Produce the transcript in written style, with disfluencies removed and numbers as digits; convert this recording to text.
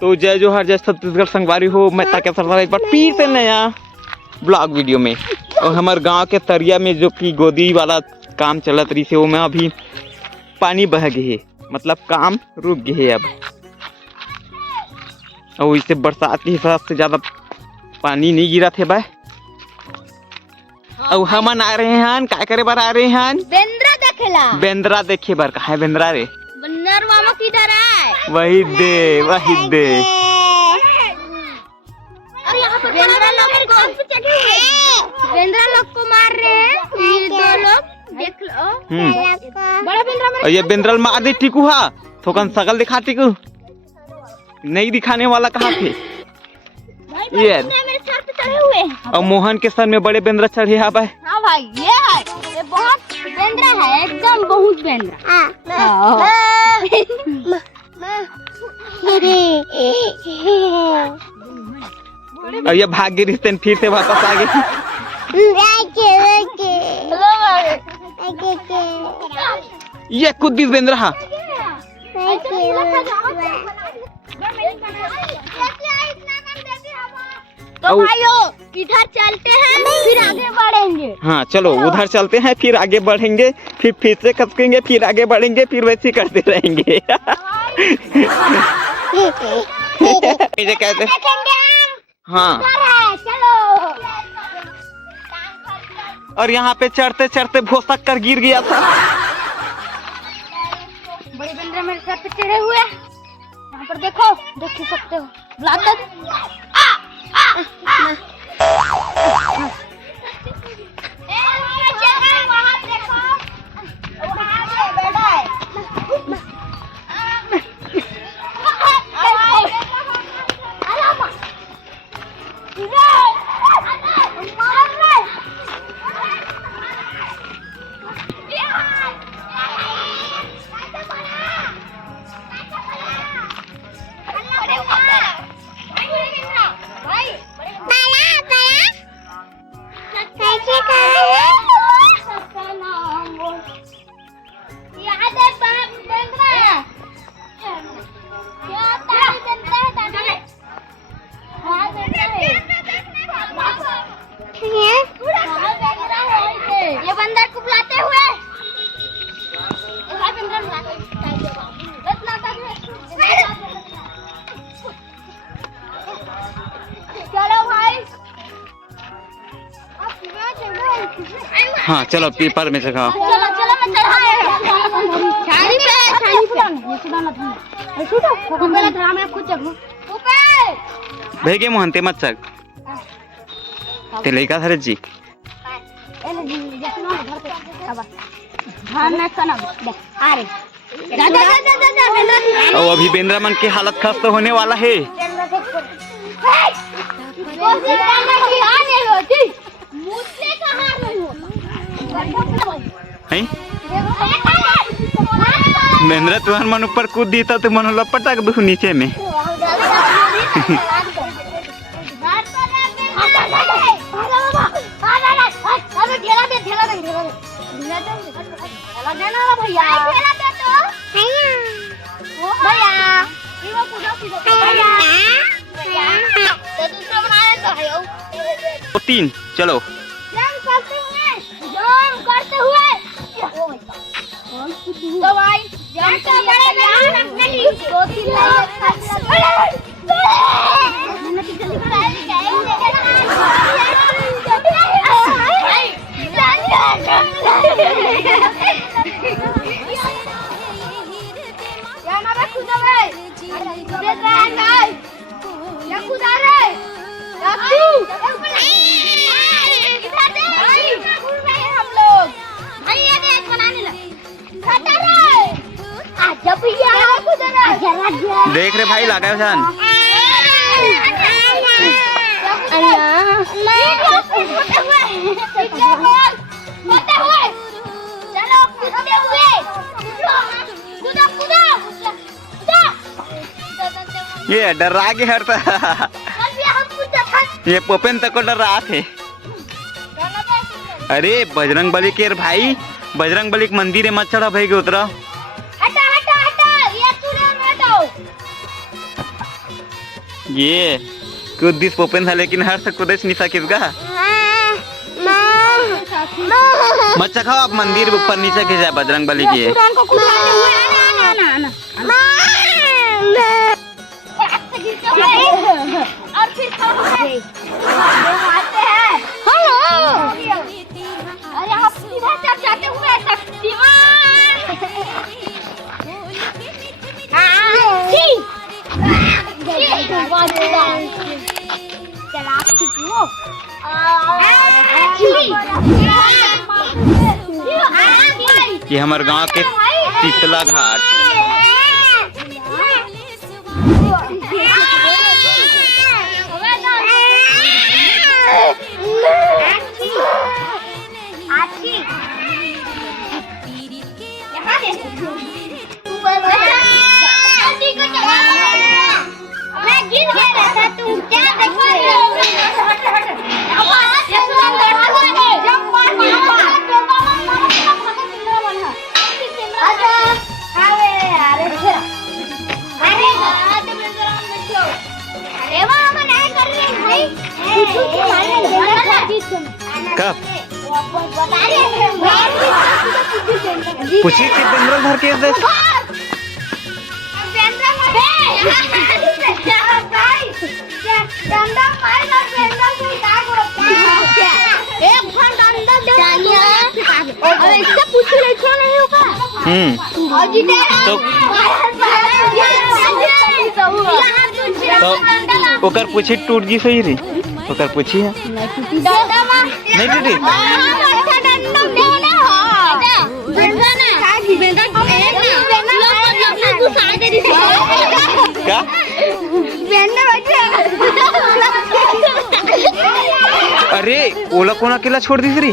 तो जय जोहार, जय छत्तीसगढ़ संगवारी हो। मैं ताकि सरदार एक बार फिर से नया ब्लॉग वीडियो में। और हमारे गांव के तरिया में जो कि गोदी वाला काम चलत रही से वो में अभी पानी बह गए, मतलब काम रुक गए अब। और इससे बरसात के हिसाब से ज़्यादा पानी नहीं गिरा थे भाई। और हमन आ रहे हैं, क्या करे बार आ रहे हैं? बेंद्रा देखेला। बेंद्रा देखे बार। कहाँ है बेंद्रा रे? बन्नर मामा किधर है? वही दे, वही दे। और यहाँ पर बेंद्रा लोग को मार रहे हैं ये दो लोग, देख लो। बड़ा बेंद्रा। और ये बेंद्रल मार दे टीकू। हा थोकन सकल दिखा टीकू, नहीं दिखाने वाला कहाँ थे ये? मेरे सर पे चढ़े हुए। और मोहन के सर में बड़े बेंद्रा चढ़े। हाँ भाई, हाँ भाई, ये बहुत बेंद्रा है, एकदम बहुत बेंद्रा। और ये भाग गई रिश्ते फिर से वापस आ गई। ये खुद भी बेंद्रा। हाँ तो भाइयों इधर चलते हैं फिर आगे बढ़ेंगे। हाँ चलो उधर चलते हैं, फिर आगे बढ़ेंगे, फिर से खसकेंगे, फिर आगे बढ़ेंगे, फिर वैसे ही करते रहेंगे। ये कहते हाँ। चलो। और यहाँ पे चढ़ते चढ़ते भोसक कर गिर गया था। बड़े बेंद्रा मेरे सर पे चढ़े हुए। यहाँ पर देखो, देख ही सकते हो। ये बंदर को बुलाते हुए चलो भाई। हाँ चलो पेपर में चढ़ाओ। चलो चलो मैं छानी पे भेगे मोहन ते मत चक ते लइका धरे जी। और अभी बेंद्रा मन की हालत खस्ता होने वाला है। बेंद्रा तुहर मन ऊपर कूद दी तो मन लपटक दू नीचे में। तो तीन चलो करते हुए तो भाई देख रहे भाई लगा जान। ये डरा के हरता। ये पोपेन तक को डर रहा थे। अरे बजरंग बली के भाई, बजरंग बली के मंदिर है मत चढ़ा भाई के उतरा। ये कुछ दिस पोपन था लेकिन हर तक कुछ नहीं सकिस गा। मच्छा खाओ आप मंदिर ऊपर नीचे के जाए बजरंग बली की है। और फिर आते हैं हेलो अरे आप सीधा जाते हुए शक्तिमान ये हमारे गांव के शीतला घाट। मैं गिर गया था तुम क्या देख रहे हो? कब पूछी कि बेंद्रल भर के दे तो ओकर पूछी टूट गई सही रे ओकर पूछी है नहीं टूटी क्या अरे ओला कौन अकेला छोड़ दी रे